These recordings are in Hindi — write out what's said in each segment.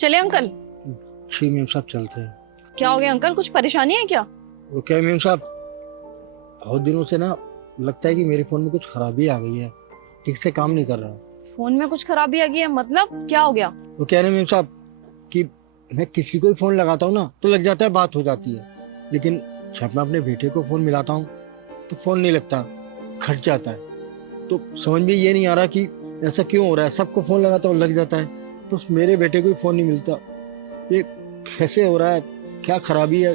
चले अंकल। जी मेम साहब चलते हैं। क्या हो गया अंकल, कुछ परेशानी है क्या? वो क्या मेम साहब, बहुत दिनों से ना लगता है कि मेरे फोन में कुछ खराबी आ गई है, ठीक से काम नहीं कर रहा। फोन में कुछ खराबी आ गई है मतलब क्या हो गया? वो कह रहे मेम साहब कि मैं किसी को भी फोन लगाता हूँ ना तो लग जाता है, बात हो जाती है, लेकिन जब मैं अपने बेटे को फोन मिलाता हूँ तो फोन नहीं लगता, खट जाता है। तो समझ में ये नहीं आ रहा कि ऐसा क्यों हो रहा है। सबको फोन लगाता हूँ लग जाता है, तो मेरे बेटे को भी फोन नहीं मिलता। ये कैसे हो रहा है, क्या खराबी है,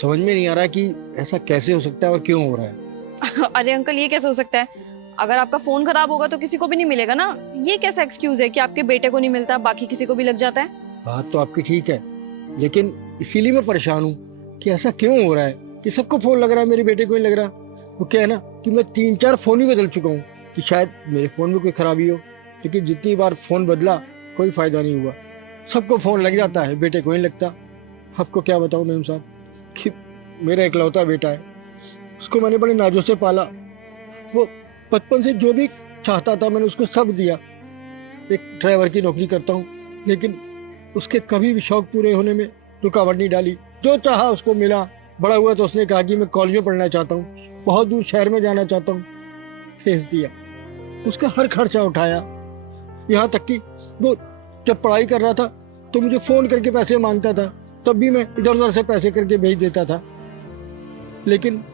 समझ में नहीं आ रहा कि ऐसा कैसे हो सकता है और क्यों हो रहा है। अरे अंकल, ये कैसे हो सकता है? अगर आपका फोन खराब होगा तो किसी को भी नहीं मिलेगा ना। ये कैसा एक्सक्यूज है कि आपके बेटे को नहीं मिलता बाकी किसी को भी लग जाता है? बात तो आपकी ठीक है, लेकिन इसीलिए मैं परेशान हूँ कि ऐसा क्यों हो रहा है कि सबको फोन लग रहा है, मेरे बेटे को नहीं लग रहा। वो क्या है ना कि मैं 3-4 फोन ही बदल चुका हूँ कि शायद मेरे फोन में कोई खराबी हो, लेकिन जितनी बार फोन बदला कोई फायदा नहीं हुआ। सबको फोन लग जाता है, बेटे को नहीं लगता। आपको क्या बताऊँ मेम साहब कि मेरा इकलौता बेटा है, उसको मैंने बड़े नाजों से पाला। वो बचपन से जो भी चाहता था मैंने उसको सब दिया। एक ड्राइवर की नौकरी करता हूँ, लेकिन उसके कभी भी शौक पूरे होने में रुकावट नहीं डाली। जो चाहा उसको मिला। बड़ा हुआ तो उसने कहा कि मैं कॉलेज में पढ़ना चाहता हूँ, बहुत दूर शहर में जाना चाहता हूँ, भेज दिया। उसका हर खर्चा उठाया, यहाँ तक कि वो जब पढ़ाई कर रहा था तो मुझे फोन करके पैसे मांगता था, तब भी मैं इधर उधर से पैसे करके भेज देता था। लेकिन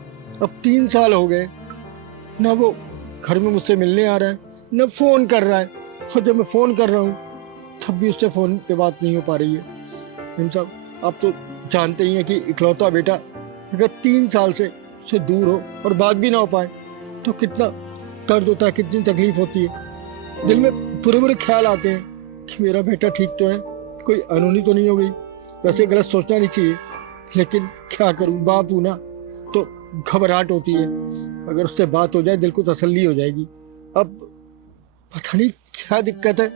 अब 3 साल हो गए, ना वो घर में मुझसे मिलने आ रहा है, न फोन कर रहा है। और जब मैं फोन कर रहा हूँ तब भी उससे फोन पे बात नहीं हो पा रही है। मेम साहब आप तो जानते ही हैं कि इकलौता बेटा अगर 3 साल से उससे दूर हो और बात भी ना हो पाए तो कितना दर्द होता है, कितनी तकलीफ होती है। दिल में बुरे बुरे ख्याल आते हैं कि मेरा बेटा ठीक तो है, कोई अनहोनी तो नहीं हो गई। वैसे गलत सोचना नहीं चाहिए, लेकिन क्या करूं, बाप हूं ना, तो घबराहट होती है। अगर उससे बात हो जाए दिल को तसल्ली हो जाएगी। अब पता नहीं क्या दिक्कत है,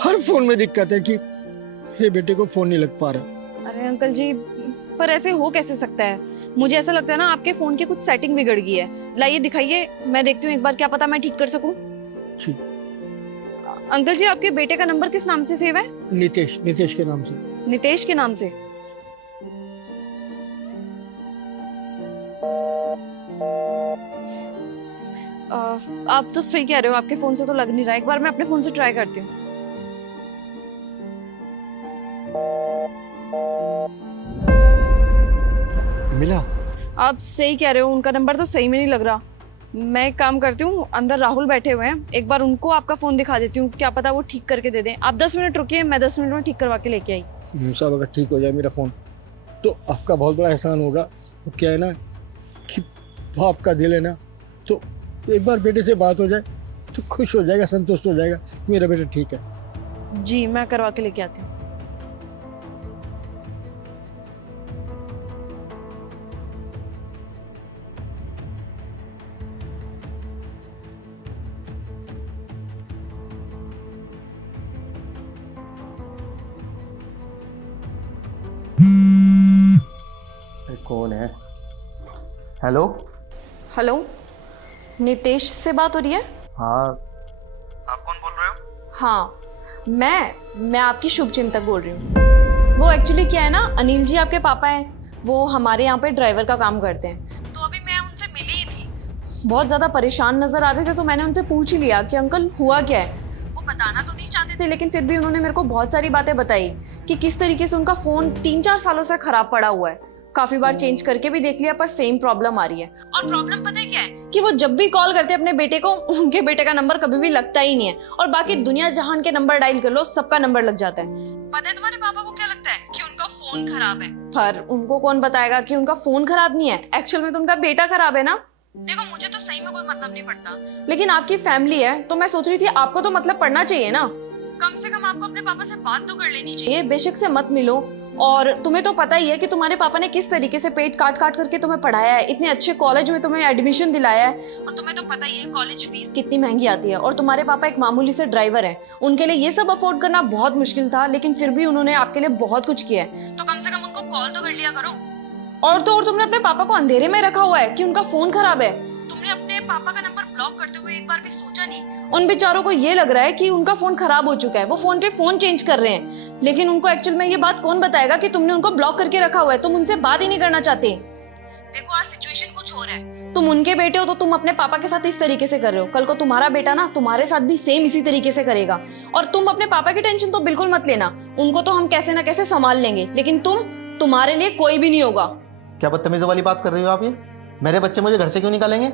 हर फोन में दिक्कत है कि मेरे बेटे को फोन नहीं लग पा रहा। अरे अंकल जी, पर ऐसे हो कैसे सकता है? मुझे ऐसा लगता है ना आपके फोन की कुछ सेटिंग बिगड़ गई है। लाइए दिखाइए, मैं देखती हूँ एक बार, क्या पता मैं ठीक कर सकूं। जी। अंकल जी, आपके बेटे का नंबर किस नाम से सेव है? नितेश, नितेश के नाम से। नितेश के नाम से? आप तो सही कह रहे हो, आपके फोन से तो लग नहीं रहा। एक बार मैं अपने फोन से ट्राई करती हूँ। मिला? आप सही कह रहे हो, उनका नंबर तो सही में नहीं लग रहा। मैं एक काम करती हूँ, अंदर राहुल बैठे हुए हैं, एक बार उनको आपका फोन दिखा देती हूँ, क्या पता वो ठीक करके दे दें। आप 10 मिनट रुकिए, मैं 10 मिनट में ठीक करवा के लेके आई। साहब अगर ठीक हो जाए मेरा फोन तो आपका बहुत बड़ा एहसान होगा। वो क्या है ना कि बाप का दिल है ना, तो एक बार बेटे से बात हो जाए तो खुश हो जाएगा, संतुष्ट हो जाएगा कि मेरा बेटा ठीक है। जी, मैं करवा के लेके आती हूँ। कौन है? हेलो। हेलो, नितेश से बात हो रही है? हाँ। आप कौन बोल रहे हो? हाँ, मैं आपकी शुभचिंतक बोल रही हूँ। वो एक्चुअली क्या है ना, अनिल जी आपके पापा हैं, वो हमारे यहाँ पे ड्राइवर का काम करते हैं। तो अभी मैं उनसे मिली ही थी, बहुत ज़्यादा परेशान नजर आ रहे थे, तो मैंने उनसे पूछ ही लिया कि अंकल हुआ क्या है। वो बताना तो नहीं चाहते थे, लेकिन फिर भी उन्होंने मेरे को बहुत सारी बातें बताई कि किस तरीके से उनका फ़ोन 3-4 सालों से खराब पड़ा हुआ है। काफी बार चेंज करके भी देख लिया, पर सेम प्रॉब्लम आ रही है। और प्रॉब्लम पता है क्या है कि वो जब भी कॉल करते हैं अपने बेटे को, उनके बेटे का नंबर कभी भी लगता ही नहीं है, और बाकी दुनिया जहान के नंबर डायल कर लो सबका नंबर लग जाता है। पता है तुम्हारे पापा को क्या लगता है कि उनका फोन खराब है, पर उनको कौन बताएगा कि उनका फोन खराब नहीं है, एक्चुअल में तो उनका बेटा खराब है ना। देखो, मुझे तो सही में कोई मतलब नहीं पड़ता, लेकिन आपकी फैमिली है तो मैं सोच रही थी आपको तो मतलब पड़ना चाहिए ना। कम से कम आपको अपने पापा से बात तो कर लेनी चाहिए। बेशक से मत मिलो, और तुम्हें तो पता ही है कि तुम्हारे पापा ने किस तरीके से पेट काट काट करके तुम्हें पढ़ाया है, इतने अच्छे कॉलेज में तुम्हें एडमिशन दिलाया है, और तुम्हें तो पता ही है कॉलेज फीस कितनी महंगी आती है। और तुम्हारे पापा एक मामूली से ड्राइवर हैं, उनके लिए ये सब अफोर्ड करना बहुत मुश्किल था, लेकिन फिर भी उन्होंने आपके लिए बहुत कुछ किया है। तो कम से कम उनको कॉल तो कर लिया करो। और तो और तुमने अपने पापा को अंधेरे में रखा हुआ है कि उनका फोन खराब है। तुमने अपने पापा का नंबर ब्लॉक करते हुए एक बार भी सोचा नहीं? उन बेचारों को ये लग रहा है कि उनका फोन खराब हो चुका है, वो फोन पे फोन चेंज कर रहे हैं, लेकिन उनको एक्चुअल में ये बात कौन बताएगा कि तुमने उनको ब्लॉक करके रखा हुआ है, तुम उनसे बात ही नहीं करना चाहते। देखो आज सिचुएशन कुछ हो रहा है, तुम उनके बेटे हो तो तुम अपने पापा के साथ इस तरीके से कर रहे हो, कल को तुम्हारा बेटा ना तुम्हारे साथ भी सेम इसी तरीके से करेगा। और तुम अपने पापा की टेंशन तो बिल्कुल मत लेना, उनको तो हम कैसे ना कैसे संभाल लेंगे, लेकिन तुम्हारे लिए कोई भी नहीं होगा। क्या बदतमीजों वाली बात कर रही हो आप? ये मेरे बच्चे मुझे घर से क्यों निकालेंगे?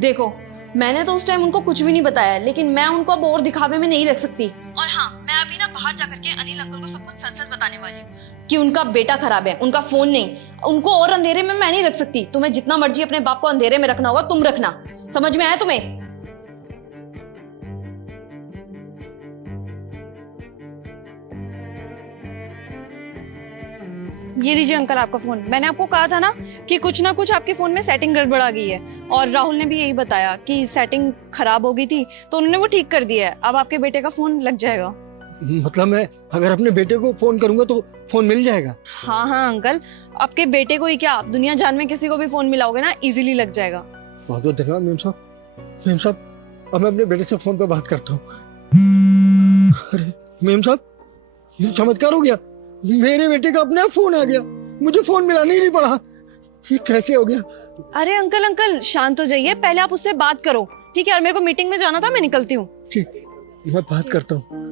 देखो मैंने तो उस टाइम उनको कुछ भी नहीं बताया, लेकिन मैं उनको अब और दिखावे में नहीं रख सकती। और हाँ, मैं अभी ना बाहर जाकर के अनिल अंकल को सब कुछ सच सच बताने वाली हूँ कि उनका बेटा खराब है, उनका फोन नहीं। उनको और अंधेरे में मैं नहीं रख सकती। तुम्हें जितना मर्जी अपने बाप को अंधेरे में रखना होगा तुम रखना, समझ में आया तुम्हें? ये लीजिए अंकल आपका फोन। मैंने आपको कहा था ना कि कुछ ना कुछ आपके फोन में सेटिंग गड़बड़ा गई है, और राहुल ने भी यही बताया कि सेटिंग खराब हो गई थी तो उन्होंने वो ठीक कर दिया है। अब आपके बेटे का फोन लग जाएगा। मतलब मैं अगर अपने बेटे को फोन करूंगा तो फोन मिल जाएगा? हाँ हाँ अंकल, आपके बेटे को ही क्या, आप दुनिया जान में किसी को भी फोन मिलाओगे ना इजीली लग जाएगा। बहुत बहुत धन्यवाद मेम साहब। मेम साहब अब मैं अपने बेटे से फोन पे बात करता हूँ। अरे मेम साहब, ये चमत्कार हो गया, मेरे बेटे का अपना फोन आ गया, मुझे फोन मिलाना ही नहीं पड़ा। ये कैसे हो गया? अरे अंकल अंकल शांत हो जाइए, पहले आप उससे बात करो, ठीक है? और मेरे को मीटिंग में जाना था, मैं निकलती हूँ। ठीक, मैं बात करता हूँ।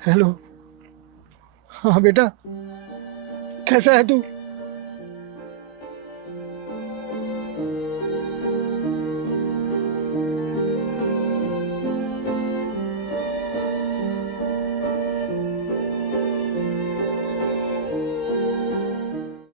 हेलो, हाँ बेटा, कैसा है तू?